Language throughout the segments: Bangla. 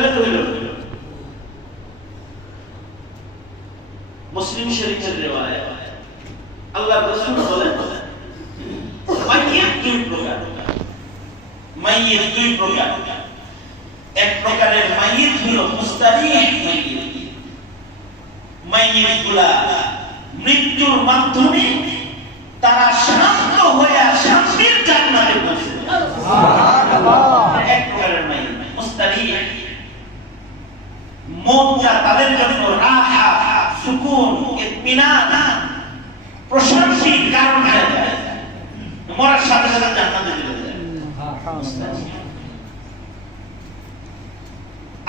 তাহলে তো হইল মুসলিম শরীফের রিওয়ায়াত আল্লাহর রাসূল বলেন মাইয়িত দুই প্রকার। মাইয়িত দুই প্রকার। এক প্রকারের মাইয়িত হলো মুস্তারিহ মাইয়িত। মাইয়িতগুলা মৃত্যুর মাধ্যমে তারা শান্ত হয়ে শান্তির জান্নাতে পৌঁছে যায়। সুবহানাল্লাহ। এক প্রকারের মাইয়িত মুস্তারিহ। মওতটা তাদের জন্য রাহা, সুকুন, ইতমিনান, প্রশান্তির কারণ হয়ে যায়। মরার সাথে সাথে জান্নাতে চলে যায়।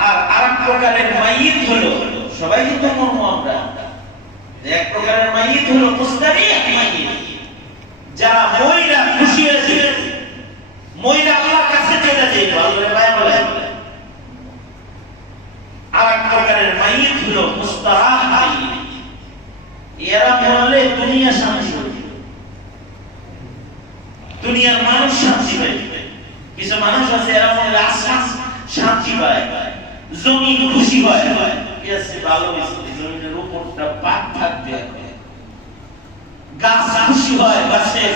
আর আরেক প্রকারের মাইয়িত হলো, সবাই কিন্তু মরবো আমরা, এক প্রকারের মাইয়িত হলো মুস্তারিহ মাইয়িত, যারা মইরা খুশি হয়েছে, মইরা আল্লাহর কাছে চলে যায়। আল্লাহর ভাই বলে আরেক প্রকারের মাইয়িত হলো মুস্তারাহ মাইয়িত। এরা মরলে দুনিয়া শান্তি পাবে, দুনিয়ার মানুষ শান্তি পাবে। কিছু মানুষ আছে এরা মরলে আসমান শান্তি পায়, জমি খুশি হয়, এসে ভালো হয়েছে, জমির উপরটা পাক থাকবে, গাছ খুশি হয়, গাছের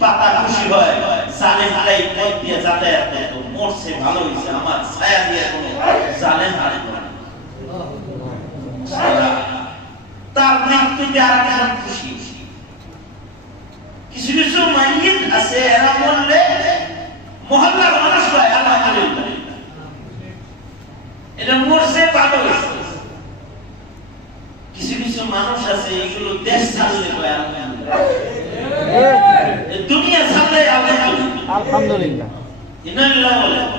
পাতা খুশি হয়, জালেম আলাই পথ দিয়ে যাতায়াত করত, মরছে ভালো হয়েছে, আমার ছায়া দিয়ে কোনো জালেম হারে না। তার মৃত্যুতে আর একজন খুশি। কিছু কিছু মাইয়িত আছে এরা মরলে মহল্লার মানুষ হয় আলহামদুলিল্লাহ, এটা মরছে ভালো হয়েছে। কিছু কিছু মানুষ আছে এগুলো দেশ ছাড়লে হয় আলহামদুলিল্লাহ, দুনিয়া ছাড়লে আলহামদুলিল্লাহ। ইন্নালিল্লাহি ওয়া ইন্না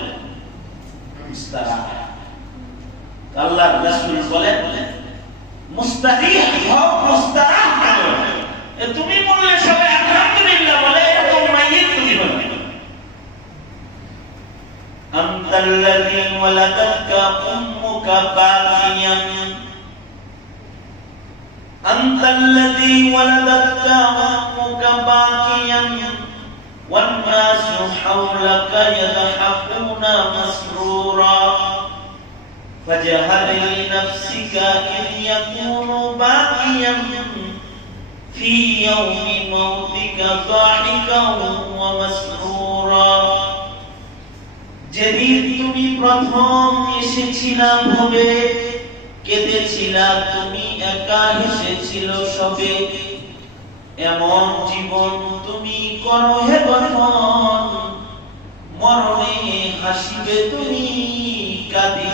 ইলাইহি রাজিউন। আল্লাহর রাসূল বলেন মুস্তারিহ হও, মুস্তারাহ হও। তুমি বললে সবাই আলহামদুলিল্লাহ বলে, এরকম মাইয়িত তুমি বলবে। আনতাল্লাযী ওয়ালাদাতকা উম্মুকা বাকিয়ান, আনতাল্লাযী ওয়ালাদাতকা উম্মুকা বাকিয়ান ওয়ান নাসু হাওলাকা ইয়াদহাকুনা মাসরুরা فجهل لنفسك إذ يكون باقيا في يوم موتك ضاحكا ومسرورا। যেদিন তুমি প্রথম এসেছিলা ভবে, কেঁদেছিলা তুমি একা, হেসেছিল সবে, এমন জীবন তুমি করো হে গঠন, মরণে হাসিবে তুমি কাঁদিবে।